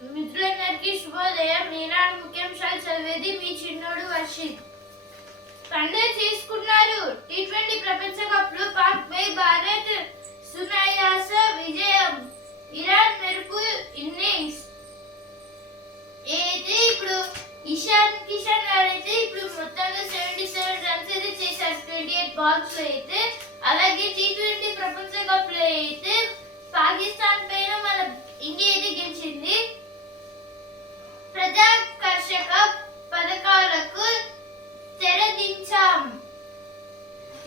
మిత్రులందరికీ శుభోదయం. ఈనాడు ముఖ్యాంశాలు చదివేది మీ చిన్నోడు వర్షిత్. పండుగ చేసుకున్నారు. టీ20 ప్రపంచ కప్ లో పాక్ పై భారత్ సునాయాస విజయం. ఇరాన్ మెరుపు ఇన్నింగ్స్. అయితే ఇప్పుడు ఇషాన్ కిషన్ గారు అయితే ఇప్పుడు మొత్తంగా 77 రన్స్ అయితే చేశారు 28 బాల్స్ లో అయితే. అలాగే టీ20 ప్రపంచ కప్ లో అయితే పాకిస్తాన్ పైన మన ఇండియా అయితే గెలిచింది. ప్రజాకర్షక పథకాలకు తెరదించాం.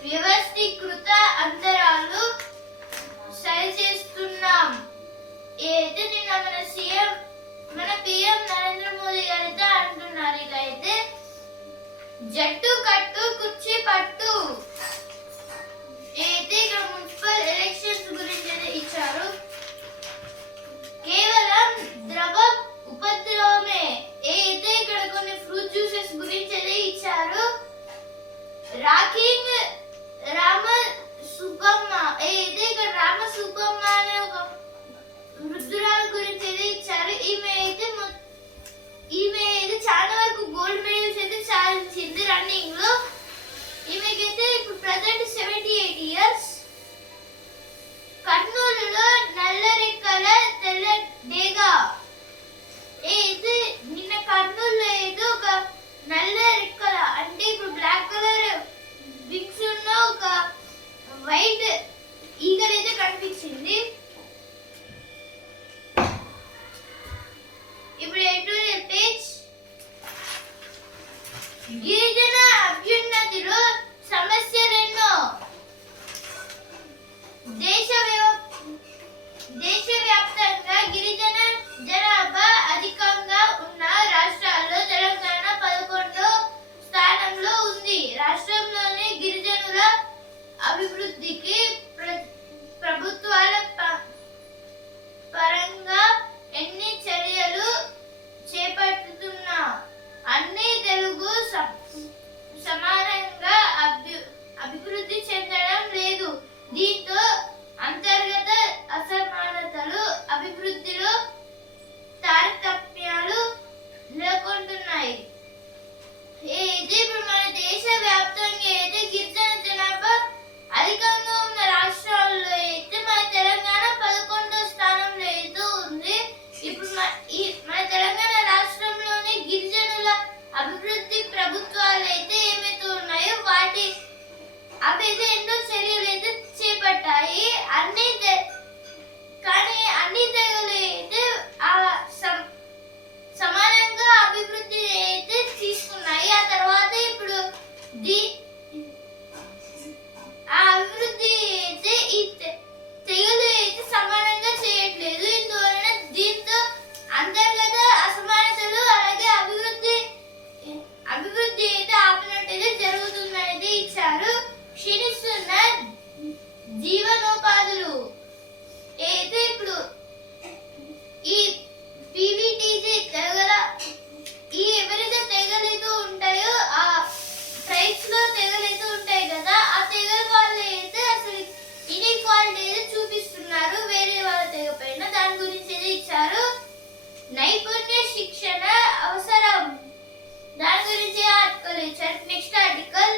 వ్యవస్థీకృత అంతరాలు సరిచేస్తున్నాం. అయితే నిన్న మన పిఎం నరేంద్ర మోదీ గారితో అంటున్నారు. ఇలా అయితే జట్టు కట్టు కుర్చీ పట్టు. అయితే ఇక్కడ మున్సిపల్ ఎలక్షన్స్ గురించి అయితే ఇచ్చారు. కేవలం ద్రవ ఉపద్రవమే. అయితే ఇక్కడ కొన్ని ఫ్రూట్ జ్యూసెస్ గురించి అయితే ఇచ్చారు. రాకింగ్ రామ సుబ్బమ్మ. అయితే ఇక్కడ రామ సుబ్బమ్మ అనే ఒక వృద్ధురాలు గురించి అయితే ఇచ్చారు. ఈమె అయితే చాలా వరకు గోల్డ్ మెడల్స్ అయితే సాధించింది రన్నింగ్ లో. ఈమెకైతే ఇప్పుడు ప్రజెంట్ 78 ఇయర్స్. కర్నూలులో నల్లరెక్కల తెల్ల డేగా. అయితే నిన్న కర్నూలులో అయితే ఒక నల్ల రెక్కల అంటే ఇప్పుడు బ్లాక్ కలర్ వింగ్స్ ఉన్న ఒక వైట్ ఈగల్ అయితే కనిపించింది. ఇప్పుడు ఎడిటోరియల్ పేజ్. గిరిజన అభ్యున్నతిలో సమస్యలెన్నో. దేశవ్యాప్తంగా గిరిజన జనాభా అధికంగా ఉన్న రాష్ట్రాల్లో తెలంగాణ 11వ స్థానంలో ఉంది. రాష్ట్రంలోని గిరిజనుల అభివృద్ధికి ప్రభుత్వాల పరంగా ఎన్ని చర్యలు చేపడుతున్నా అన్ని తెలుగు సమానంగా అభివృద్ధి చెందడం లేదు. దీంతో అంతర్గత అసమానతలు, అభివృద్ధిలో తారతమ్యాలు నెలకొంటున్నాయి. ఇది ఇప్పుడు మన దేశ వ్యాప్తంగా అయితే గిరిజన జనాభా అధికంగా ఉన్న రాష్ట్రాల్లో అయితే మన తెలంగాణ 11వ స్థానంలో అయితే ఉంది. ఇప్పుడు మన తెలంగాణ రాష్ట్రంలోని గిరిజనుల అభివృద్ధి ప్రభుత్వాలు అయితే ఏమైతే ఉన్నాయో అవైతే ఎన్నో చర్యలు అయితే చేపట్టాయి. కానీ అన్ని తెగలు అయితే సమానంగా అభివృద్ధి అయితే తీసుకున్నాయి. ఆ తర్వాత ఇప్పుడు ఆ అభివృద్ధి అయితే ఈ తెగలు అయితే సమానంగా చేయట్లేదు. దీంతో అంతర్గత అసమానతలు అలాగే అభివృద్ధి అయితే ఆపినట్టయితే జరుగుతుందనేది ఇచ్చారు. క్షీణిస్తున్న జీవనోపాధులు. అయితే ఇప్పుడు ఈ పీవీటీజీ ఎవరైతే తెగలైతే ఉంటాయో ఆ ట్రైబ్స్ లో తెగలైతే ఉంటాయి కదా, ఆ తెగల వాళ్ళు అయితే అసలు ఇన్ఈక్వాలిటీ అయితే చూపిస్తున్నారు వేరే వాళ్ళ తెగ పైన. దాని గురించి అయితే ఇచ్చారు. నైపుణ్య శిక్షణ అవసరం. దాని గురించి ఆర్టికల్ ఇచ్చారు. Next article.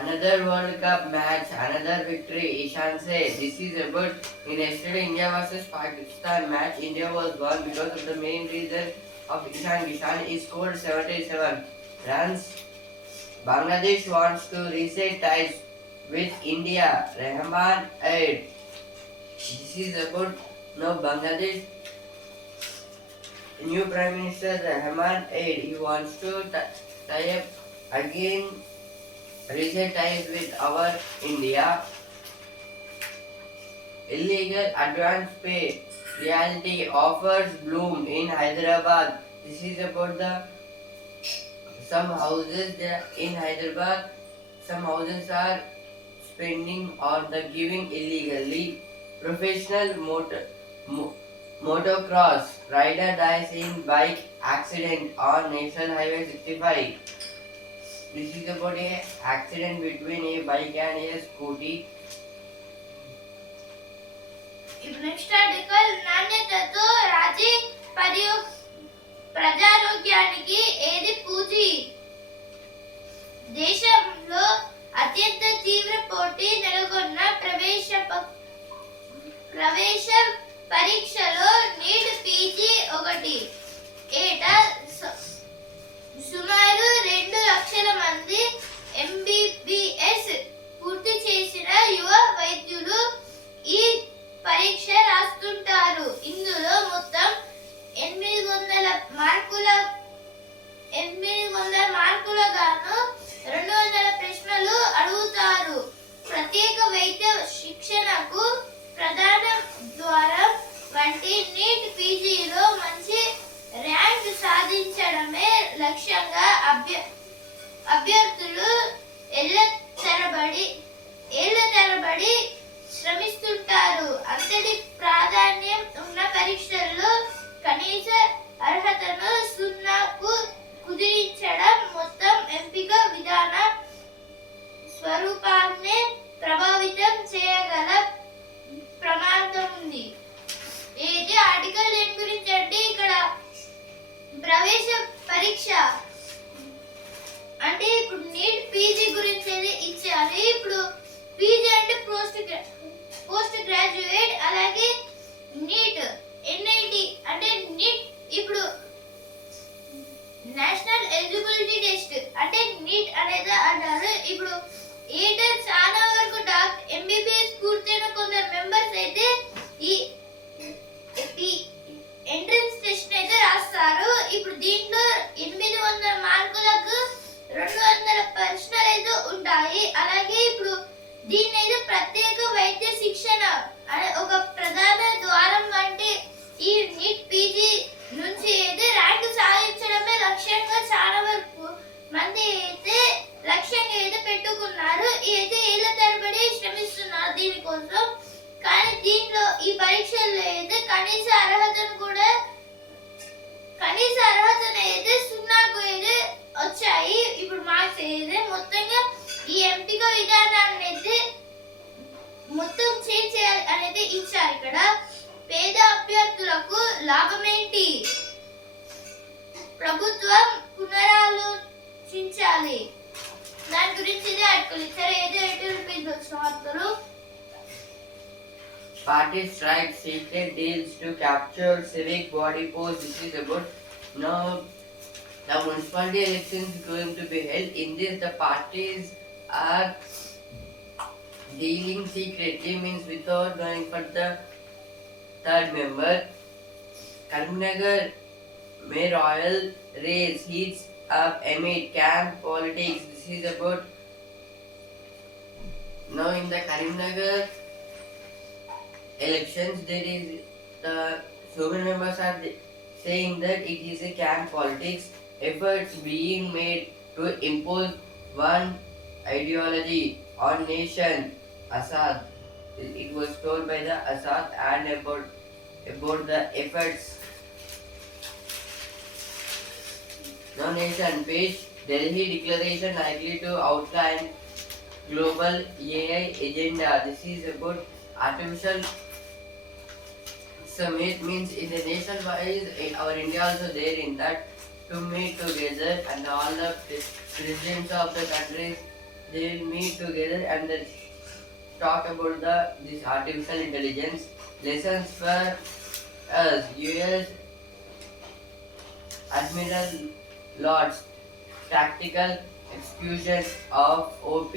Another World Cup match, another victory. Ishan said, "This is about in yesterday India versus Pakistan match. India was won because of the main reason of Ishan Kishan. He scored 77 runs. Bangladesh wants to reset ties with India. Rahman Aid. This is about now Bangladesh. New Prime Minister Rahman Aid. He wants to tie up again." Reset ties with our India. Illegal advance pay. Reality offers bloom in Hyderabad. This is about some houses there in Hyderabad. Some houses are spending or the giving illegally. Professional motocross rider dies in bike accident on National Highway 65. This is about a accident between a bike and a scooty. Next article. నాణ్యతతో రాజ్య మార్కుల గాను 200 ప్రశ్నలు అడుగుతారు. ప్రత్యేక వైద్య శిక్షణకు ప్రధాన ద్వారం వంటి నీట్ పీజీలో మంచి ర్యాంక్ సాధించడమే లక్ష్యంగా అభ్యర్థులు ఏళ్ల తరబడి శ్రమిస్తుంటారు. అంతటి ప్రాధాన్యం ఉన్న పరీక్షల్లో కనీస అర్హతను 0కు కుదించడం మొత్తం ఎంపిక విధాన స్వరూపాన్ని ప్రభావితం చేయగల ప్రమాదం ఉంది. ఇది ఆర్టికల్ దేని గురించి అంటే ఇక్కడ ప్రవేశ పరీక్ష అంటే ఇప్పుడు నీట్ పీజీ గురించి ఇచ్చారు. ఇప్పుడు పీజీ అంటే పోస్ట్ గ్రాడ్యుయేట్, అలాగే నీట్ ఎన్ఐటి అంటే నీట్ ఇప్పుడు నేషనల్ ఎలిజిబిలిటీ టెస్ట్ అంటే నీట్ అనేది అంటారు. ఇప్పుడు చాలా వరకు ఎంబీబీఎస్ పూర్తయిన కొందరు మెంబర్స్ అయితే ఈ ఎంట్రన్స్ టెస్ట్ అయితే రాస్తారు. ఇప్పుడు దీంట్లో 800 మార్కులకు 200 ప్రశ్నలు అయితే ఉంటాయి. అలాగే ఇప్పుడు దీన్ని అయితే ప్రత్యేక వైద్య శిక్షణ అనే ఒక ప్రధాన ద్వారం వంటి ఈ నీట్ పీజీ నుంచి అయితే ర్యాంక్ సాధించడమే లక్ష్యంగా చాలా వరకు మంది అయితే లక్ష్యంగా అయితే పెట్టుకున్నారు. అయితే ఏళ్ల తరబడి శ్రమిస్తున్నారు దీనికోసం. కానీ దీంట్లో ఈ పరీక్షల్లో అయితే కనీస అర్హతను అయితే 0కు అయితే వచ్చాయి. ఇప్పుడు మార్క్స్ అయితే మొత్తంగా ఈ ఎంపిక విధానాన్ని అయితే మొత్తం చేంజ్ చేయాలి అనేది ఇచ్చారు. ఇక్కడ పేద అభ్యర్థులకు లాభం ఏంటి? ప్రభుత్వం పునరాలోచించాలి. దాని గురించి ఇదే ఆర్టికల్ ఇచ్చారు. ఏదో 80 రూపీస్ వచ్చిన వార్తలు. Party strike secret deals to capture civic body post. This is about now the municipality elections going to be held. In this, the parties are dealing secretly, means without going for the third member. Karimnagar mayoral race heats up amid camp politics. This is about now in the Karimnagar elections. There is so many members are saying that it is a camp politics. Efforts being made to impose one ideology on nation. Assad. It was told by the Assad and about the efforts. Now nation page. Delhi declaration likely to outline global AI agenda. This is about artificial summit, means in the nation wise our India also there in that to meet together, and all the presidents of the countries they will meet together and then talk about this artificial intelligence. Lessons for us. US Admiral Lord's tactical execution of OP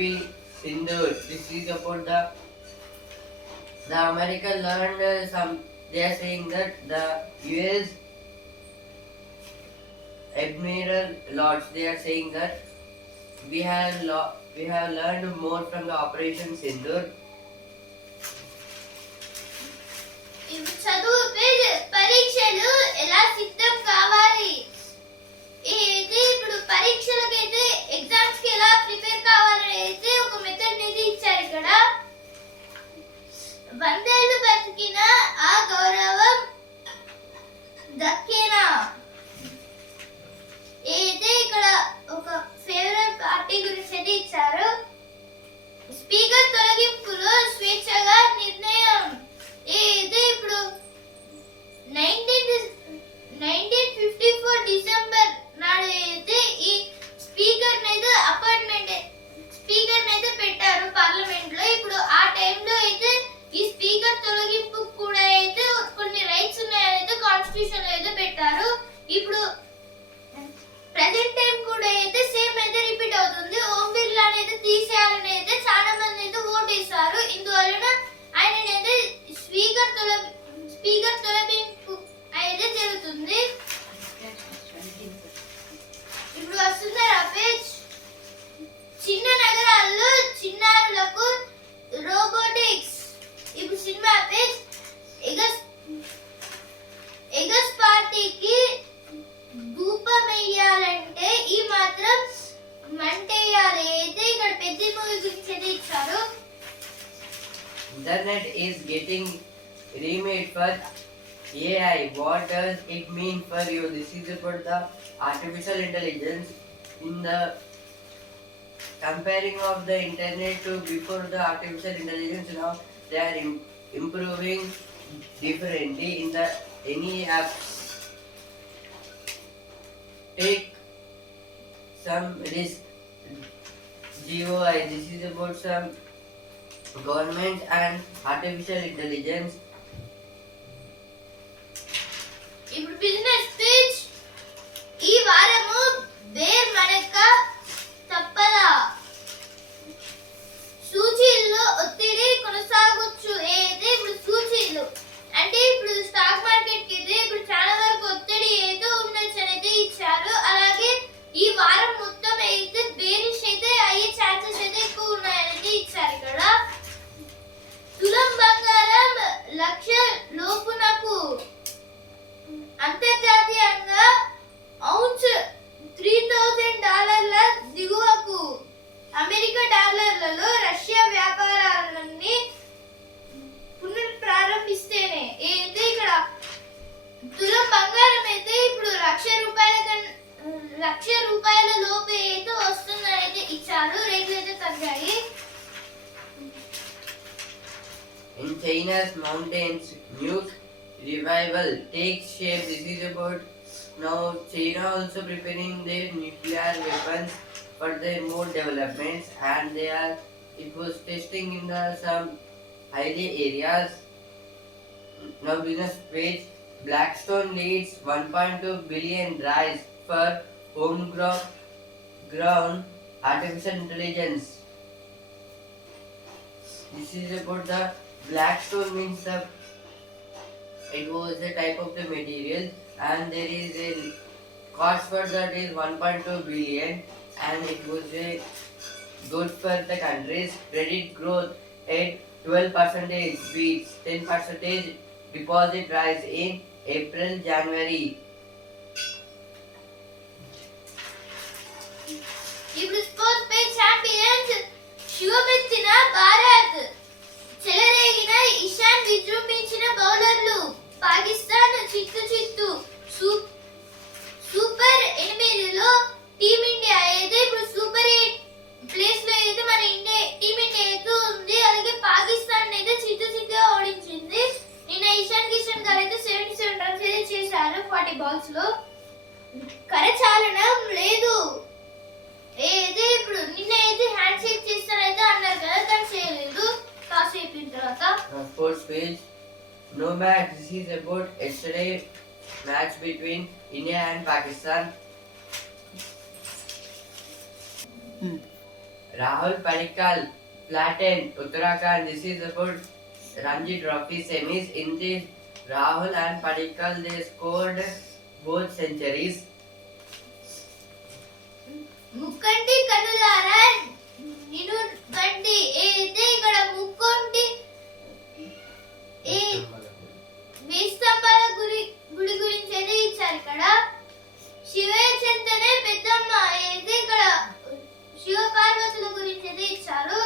Sindoor. This is about the America learned some. They are saying that the US Admiral Lords, they are saying that we have learned more from the Operation Sindoor. చదువు పరీక్షలు ఎలా సిద్ధం కావాలి? ఇది ఇప్పుడు పరీక్షలకైతే exams కి ఎలా prepare కావాలని అయితే ఒక మెథడ్ అనేది ఇచ్చారు. ఇక్కడ 100 ఏళ్ళు బతికిన ఆ గౌరవం దక్కేనా? అయితే ఇక్కడ ఒక ఫేవరెట్ పార్టీ గురించి అయితే ఇచ్చారు. స్పీకర్ తొలగింపులో స్వేచ్ఛగా నిర్ణయం. అయితే ఇప్పుడు 1954 డిసెంబర్ నాడు అయితే ఈ స్పీకర్ అయితే పెట్టారు పార్లమెంట్ లో. ఇప్పుడు ఆ టైంలో అయితే ఈ స్పీకర్ తొలగింపు కూడా అయితే కొన్ని రైట్స్ ఉన్నాయని అయితే కాన్స్టిట్యూషన్ లో అయితే పెట్టారు. ఇప్పుడు ప్రెసెంట్ టైం కూడా అయితే సేమ్ అయితే రిపీట్ అవుతుంది. ఓం బిర్లా అయితే తీసేయాలని అయితే చాలా మంది అయితే ఓట్ వేస్తారు. ఇందువలన ఆయన అయితే స్పీకర్ తొలగింపు అయితే జరుగుతుంది. మాత్రం మంటేయాలి. అయితే ఇక్కడ పెద్ద మూవీ గురించి అయితే ఇచ్చారు. Internet is getting remade for AI. What does it mean for you? This is about the artificial intelligence. In the comparing of the internet to before the artificial intelligence, now they are improving differently in the any apps. Take some risk. GOI. This is about some government and artificial intelligence. ఇప్పుడు business speech. ఈ వారము bear మనక తప్పదా? సూచీల్లో ఒత్తిడి కొనసాగొచ్చు. అయితే ఇప్పుడు సూచీలు అంటే ఇప్పుడు స్టాక్ మార్కెట్ కి అయితే ఇప్పుడు చాలా వరకు ఒత్తిడి ఏదో ఉండొచ్చు అయితే ఇచ్చారు. అలాగే ఈ వారం మొత్తం అయితే బేరిష్ అయితే అయ్యే ఛాన్సెస్ అయితే ఎక్కువ ఉన్నాయని ఇచ్చారు. ఇక్కడ తులం బంగారం 1,00,000 లోపునకు. అంతర్జాతీయంగా ఔన్స్ $3,000 దిగువకు. అమెరికా డాలర్లలో రష్యా వ్యాపారాలన్నీ పునఃప్రారంభిస్తేనే అయితే ఇక్కడ తులం బంగారం అయితే ఇప్పుడు ₹1,00,000 లోపు అయితే వస్తుందని అయితే ఇచ్చారు. రేట్లు అయితే తగ్గాయి. In China's mountains, nuke revival takes shape. This is about now China also preparing their nuclear weapons for their more developments, and it was testing in the some highly areas. Now business page, Blackstone leads 1.2 billion rise for homegrown artificial intelligence. This is about the Blackstone means it was a type of the material, and there is a cost for that is 1.2 billion, and it was a good for the countries. Credit growth at 12% beats 10% deposit rise in April January. ఇప్పుడు sports పే champions శివమెత్తిన భారత్. చెలరేగిన ఇషాన్ విజృంభించిన బౌలర్లు. పాకిస్తాన్ చిత్తు super 8లో team India అయితే ఇప్పుడు super 8 place లో అయితే మన టీమిండియా అయితే ఉంది. అలాగే పాకిస్తాన్ అయితే చిత్తుగా ఓడించింది. నిన్న ఇషాన్ కిషన్ గారు అయితే 77 రన్స్ అయితే చేశారు 40 బాల్స్ లో. కరచాలనం లేదు. అయితే ఇప్పుడు నిన్న అయితే హ్యాండ్ షేక్ చేస్తారైతే అన్నారు కదా, కానీ చేయలేదు. టాస్ అయిపోయిన తర్వాత Sports page, no match. This is about yesterday match between India and Pakistan. Rahul Padikkal flattened Uttarakhand. This is about Ranji Trophy semis. In this, Rahul and Padikkal they scored both centuries. ముక్కంటి కనులారా నిన్ను కంటి. అయితే ఇక్కడ ముక్కంటి వెయ్యి స్తంభాల గుడి గురించి అయితే ఇచ్చారు. ఇక్కడ శివయ్య చెంతనే పెద్దమ్మ. అయితే ఇక్కడ శివ పార్వతుల గురించి అయితే ఇచ్చారు.